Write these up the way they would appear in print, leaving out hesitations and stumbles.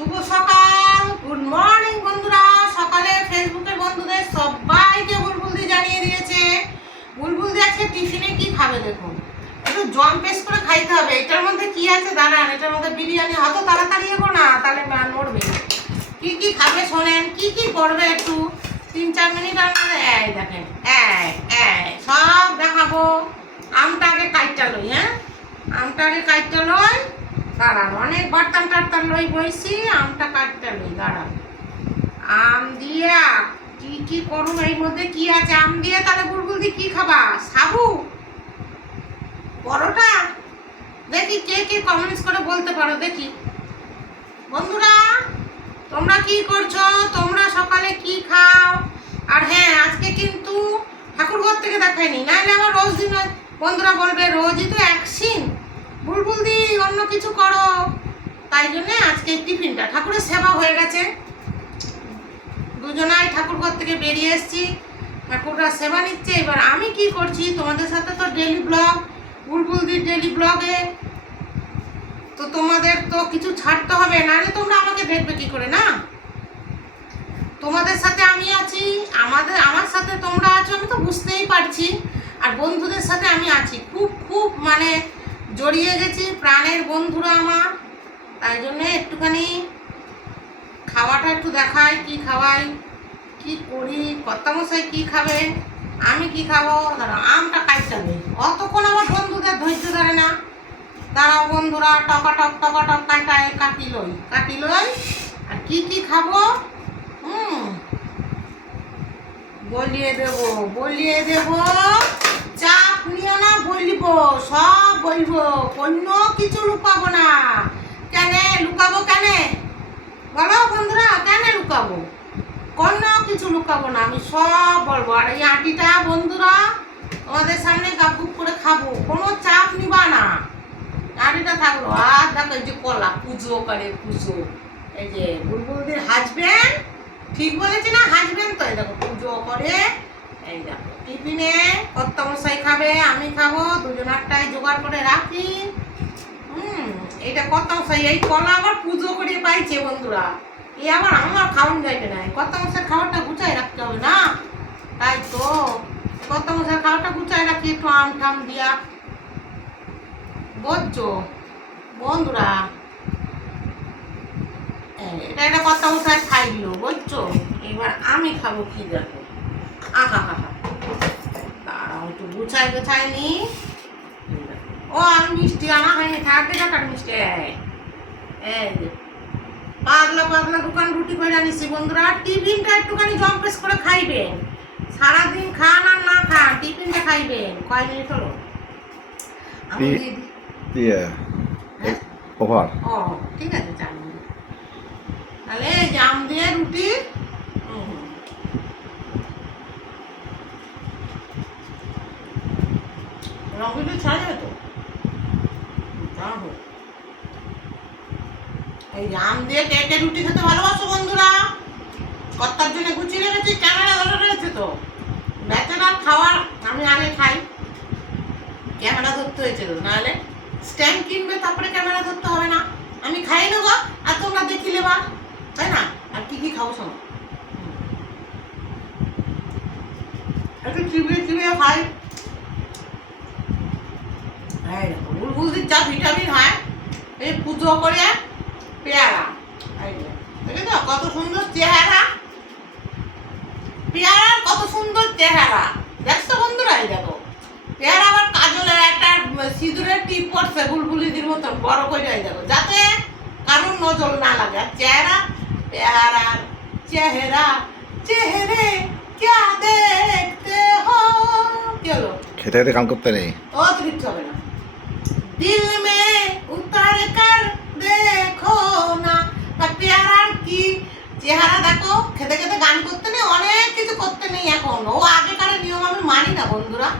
শুভ সকাল, good morning বন্ধুরা। সকালে ফেসবুকের বন্ধুদের সবাইকে বুলবুলদি জানিয়ে দিয়েছে বুলবুলদি আজকে টিফিনে কি খাবে। দেখুন, একটু জম পেস্ট করে খাইতে হবে। এটার মধ্যে কি আছে দাঁড়ান, এটার মধ্যে বিরিয়ানি। হয়তো তাড়াতাড়ি এগো না, তাহলে নড়বে। কি কি খাবে শোনেন, কি কি করবে একটু 3-4 মিনিট আপনারা এই দেখেন, সব দেখাবো। আমটা আগে কাইটটা লই, আমটা আগে কাইটটা লই। দাঁড়ান, অনেক বার্তান টার্তান লই বইছি, আমটা কাটতে লই। দাঁড়ান, আম দিয়ে কি কি করুন, এর মধ্যে কি আছে আম দিয়ে? তাহলে বুলবুলদি কি খাবা? সাবু, পরোটা? দেখি কে কে কমেন্টস করে বলতে পারো দেখি। বন্ধুরা তোমরা কি করছো, তোমরা সকালে কি খাও? আর হ্যাঁ, আজকে কিন্তু ঠাকুরঘর থেকে দেখাইনি, নাহলে আমার রোজ দিন বন্ধুরা বলবে রোজই তো এক সিন, বুলবুলদি অন্য কিছু করো। তাই জন্যে আজকে টিফিনটা ঠাকুরের সেবা হয়ে গেছে, দুজনাই ঠাকুরঘর থেকে বেরিয়ে এসেছি, ঠাকুররা সেবা নিচ্ছে। এবার আমি কি করছি তোমাদের সাথে তো ডেলি ব্লগ, বুলবুলদির ডেলি ব্লগে তো তোমাদের তো কিছু ছাড়তে হবে, নাহলে তোমরা আমাকে দেখবে কি করে? না, তোমাদের সাথে আমি আছি, আমার সাথে তোমরা আছো, আমি তো বুঝতেই পারছি। আর বন্ধুদের সাথে আমি আছি, খুব খুব মানে জড়িয়ে গেছি, প্রাণের বন্ধুরা আমার। তাই জন্যে একটুখানি খাওয়াটা একটু দেখাই, কি খাওয়াই, কি করি। কর্তামশাই কি খাবে, আমি কি খাবো। দাঁড়াও, আমটা কাটতে নেই, অতক্ষণ আমার বন্ধুদের ধৈর্য ধরে না। দাঁড়াও বন্ধুরা, টকাটক কাটি লই। আর কি কি খাবো বলিয়ে দেবো। চাপ নিও না, বলবো, সব বলবো, কোনো কিছু লুকাবো না। কেন লুকাবো? কেন বলো বন্ধুরা, কেন লুকাবো? কোনো কিছু লুকাবো না, আমি সব বলবো। আর এই আটিটা বন্ধুরা তোমাদের সামনে গাপুক করে খাবো, কোনো চাপ নিবা না। আটিটা থাকলো। আর দেখো এই যে কলা, পুজো করে, পুজো। এই যে বুলবুলদির হাজবেন্ড, ঠিক বলেছি না? হাজবেন্ড তো। এই দেখো পুজো করে। এই দেখো টিফিনে কর্তামশাই খাবে, আমি খাবো, দুজনারটাই জোগাড় করে রাখি। এইটা কর্তামশাই, এই কলা আবার পুজো করে পাইছে বন্ধুরা। এই আবার আমার খাওয়ান যাইবে না, কর্তামশাই খাবারটা গুছাই রাখতে হবে না? তাই তো কর্তামশাই খাবারটা গুছাই রাখি, একটু আম টাম দিয়া, বুঝছো বন্ধুরা? এটা কর্তামশাই খাইল, বুঝছো? এবার আমি খাবো কি দেখো। আহা, তারাও একটু গুছাই নি। ও আর মিষ্টি আনা হয়নি, থাকবে টাকার মিষ্টি। পাতলা দোকান রুটি করে আনিছি বন্ধুরা। টিফিনটা একটুখানি জম্পেস করে খাইবেন, সারাদিন খান আর না খান, টিফিনটা খাইবেন। কয় মিনিট হলো? ওভার। ও ঠিক আছে, 4 মিনিট। তাহলে জাম দিয়ে রুটি, রঙগুলো ছাড়া যাবে তো? এই আম দিয়ে কে কে রুটি খেতে ভালোবাসো বন্ধুরা? কর্তার জন্য গুছিয়ে রেখেছি, ক্যামেরা ধরে রয়েছে তো। ব্যাচেলার খাওয়ার আমি আগে খাই, ক্যামেরা ধরতে হয়েছে তো, নাহলে স্ট্যান্ড কিনবে তারপরে ক্যামেরা ধরতে হবে না। আমি খাই নেবো আর তোমরা দেখি নেবা, তাই না? আর কি কি খাবো শোনো, একটু চিবিয়ে খাই। বুলবুলদির যা ভিটামিন হয়, এই পুজো করে পেয়ারা। দেখে তো কত সুন্দর চেহারা, পেয়ারার কত সুন্দর চেহারা, দেখছো বন্ধুরা? এই দেখো পেয়ারা আবার কাজলের একটা সিঁদুরের টিপ পড়ছে বুলবুলিদির মতন বড় করে। দেখো যাতে কারোর নজর না লাগে। আর চেহারা, পেয়ারার চেহারা, চেহারে क्या देखते हो, কি হলো? খেতে খেতে কাম করতে নেই, অতিরিক্ত হবে না। দিল মে উতার কর দেখো না। পেয়ারার কি চেহারা দেখো, খেতে খেতে গান করতে নেই, অনেক কিছু করতে নেই এখন। ও আগেকার নিয়ম আমি মানি না বন্ধুরা।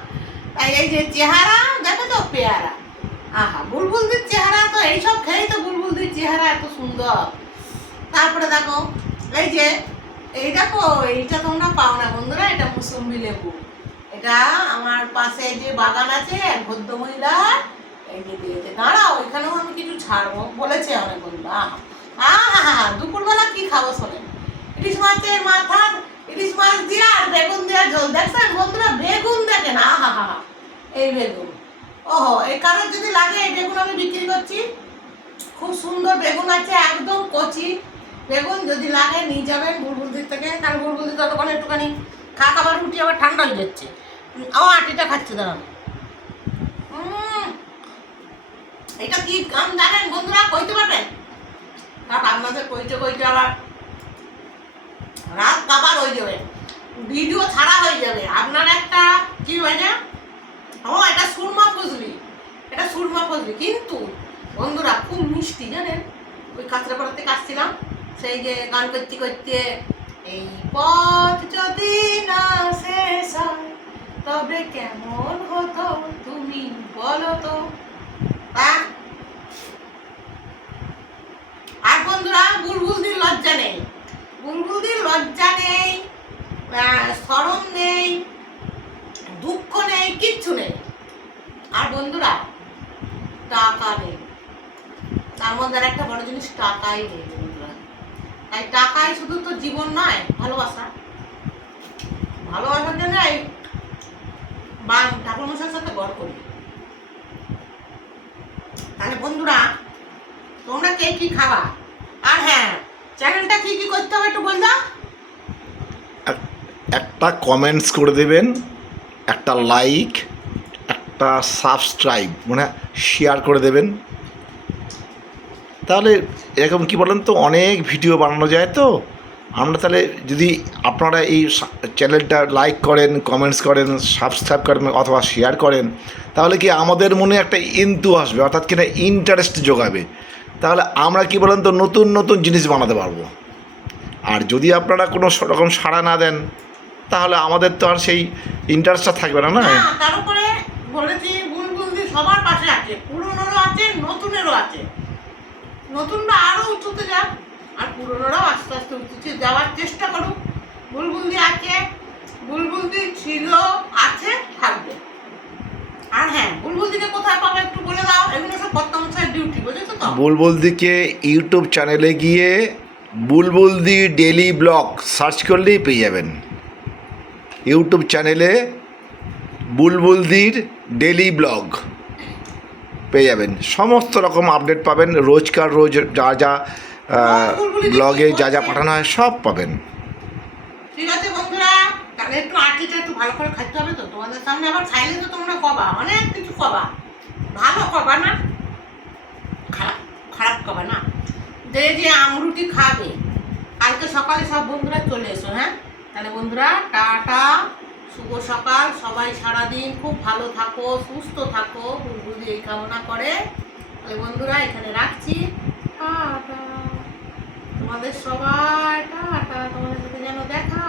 তাই এই যে চেহারা দেখো তো, পেয়ারা। আহা, বুলবুলদির চেহারা তো এইসব খেয়েই তো বুলবুলদির চেহারা এত সুন্দর। তারপরে দেখো এই যে, এই দেখো এইটা তোমরা পাও না বন্ধুরা, এটা মুসম্বি লেবু। এটা আমার পাশে যে বাগান আছে এক ভদ্র মহিলা, এই যে দিয়েছে। দাঁড়াও, এখানেও আমি কিছু ছাড়বো বলেছে অনেক বন্ধুরা। আহা, দুপুরবেলা কি খাবো শোনেন, ইলিশ মাছের মাথা, ইলিশ মাছ দিয়ে আর বেগুন দিয়ে ঝোল। দেখছেন বন্ধুরা, বেগুন দেখেন, আহা হা, এই বেগুন, ওহো, এই কারোর যদি লাগে এই বেগুন আমি বিক্রি করছি, খুব সুন্দর বেগুন আছে, একদম কচি বেগুন, যদি লাগে নিয়ে যাবেন বুলবুলদির থেকে। কারণ বুলবুলদি ততক্ষণে একটুখানি খাবার রুটি আবার ঠান্ডা হয়ে যাচ্ছে, আমার আটিটা খাচ্ছে দাঁড়ান। এটা কি কাম জানেন বন্ধুরা, কইতে পারবেন? কারণ আপনাদের কইতে কইতে আবার রাত কাবার হয়ে যাবে, ভিডিও ছাড়া হয়ে যাবে। আপনার একটা কি হয়েছে, ও এটা সুরমা ফজলি, এটা সুরমা ফজলি, কিন্তু বন্ধুরা খুব মিষ্টি জানেন। ওই কাঁচরাপাড়া থেকে আসছিলাম, সেই যে গান করতে করতে, এই পথ যদি না শেষ হয় তবে কেমন হতো তুমি বলো তো। আর বন্ধুরা বুলবুলদির লজ্জা নেই, বুলবুলদির লজ্জা নেই, শরম নেই, দুঃখ নেই, কিচ্ছু নেই। আর বন্ধুরা টাকা নেই, তার মধ্যে আর একটা বড় জিনিস টাকাই নেই বন্ধুরা। তাই টাকাই শুধু তো জীবন নয়, ভালোবাসা, ভালোবাসার জন্য এই ঠাকুরমশাইয়ের সাথে গড় করি। তাহলে বন্ধুরা তোমরা কে কি খাবা, আর হ্যাঁ চ্যানেলটা কি কি করতে হবে একটু বল দাও। একটা কমেন্টস করে দেবেন, একটা লাইক, একটা সাবস্ক্রাইব মানে শেয়ার করে দেবেন। তাহলে এরকম কি বলেন তো, অনেক ভিডিও বানানো যায় তো। আমরা তাহলে যদি আপনারা এই চ্যানেলটা লাইক করেন, কমেন্টস করেন, সাবস্ক্রাইব করেন অথবা শেয়ার করেন, তাহলে কি আমাদের মনে একটা ইন্তু আসবে, অর্থাৎ কিনা ইন্টারেস্ট যোগাবে। তাহলে আমরা কি বলেন তো নতুন নতুন জিনিস বানাতে পারবো। আর যদি আপনারা কোনো রকম সাড়া না দেন, তাহলে আমাদের তো আর সেই ইন্টারেস্টটা থাকবে না। না, তার উপরে বলেছি বুলবুলদি সবার পাশে আছে, পুরনোরও আছে, নতুনেরও আছে। নতুনরা আরো উঁচুতে যাক, আর পুরনোরাও আস্তে আস্তে উঁচুতে যাওয়ার চেষ্টা করুক। বুলবুলদি আছে, বুলবুলদি ছিল, আছে, থাকবে। আর হ্যাঁ বুলবুলদিকে কোথায় পাবে একটু বলে দাও। এগুলো সব কর্তামশাইয়ের ডিউটি, বুঝেছো তো। বুলবুলদিকে ইউটিউব চ্যানেলে গিয়ে বুলবুলদি ডেলি ব্লগ সার্চ করলেই পেয়ে যাবেন। ইউটিউব চ্যানেলে বুলবুলদির ডেলি ব্লগ পেয়ে যাবেন, সমস্ত রকম আপডেট পাবেন, রোজকার রোজ যা যা ব্লগে যা যা পাঠানো হয় সব পাবেন। ঠিক আছে বন্ধুরা, তাহলে একটু আটিটা একটু ভালো করে খাইতে হবে তো, তোমাদের সামনে আবার খাইলে তো তোমরা কবা, অনেক কিছু কবা, ভালো কবা না, খারাপ খারাপ কবা না। যে যে আমরুটি খাবে কালকে সকালে সব বন্ধুরা চলে এসো। হ্যাঁ তাহলে বন্ধুরা টাটা, শুভ সকাল, সবাই সারাদিন খুব ভালো থাকো, সুস্থ থাকো, বুলবুলদি এই কামনা করে। তাহলে বন্ধুরা এখানে রাখছি, টাটা, তোমাদের সবাই টাটা, তোমাদের সাথে যেন দেখা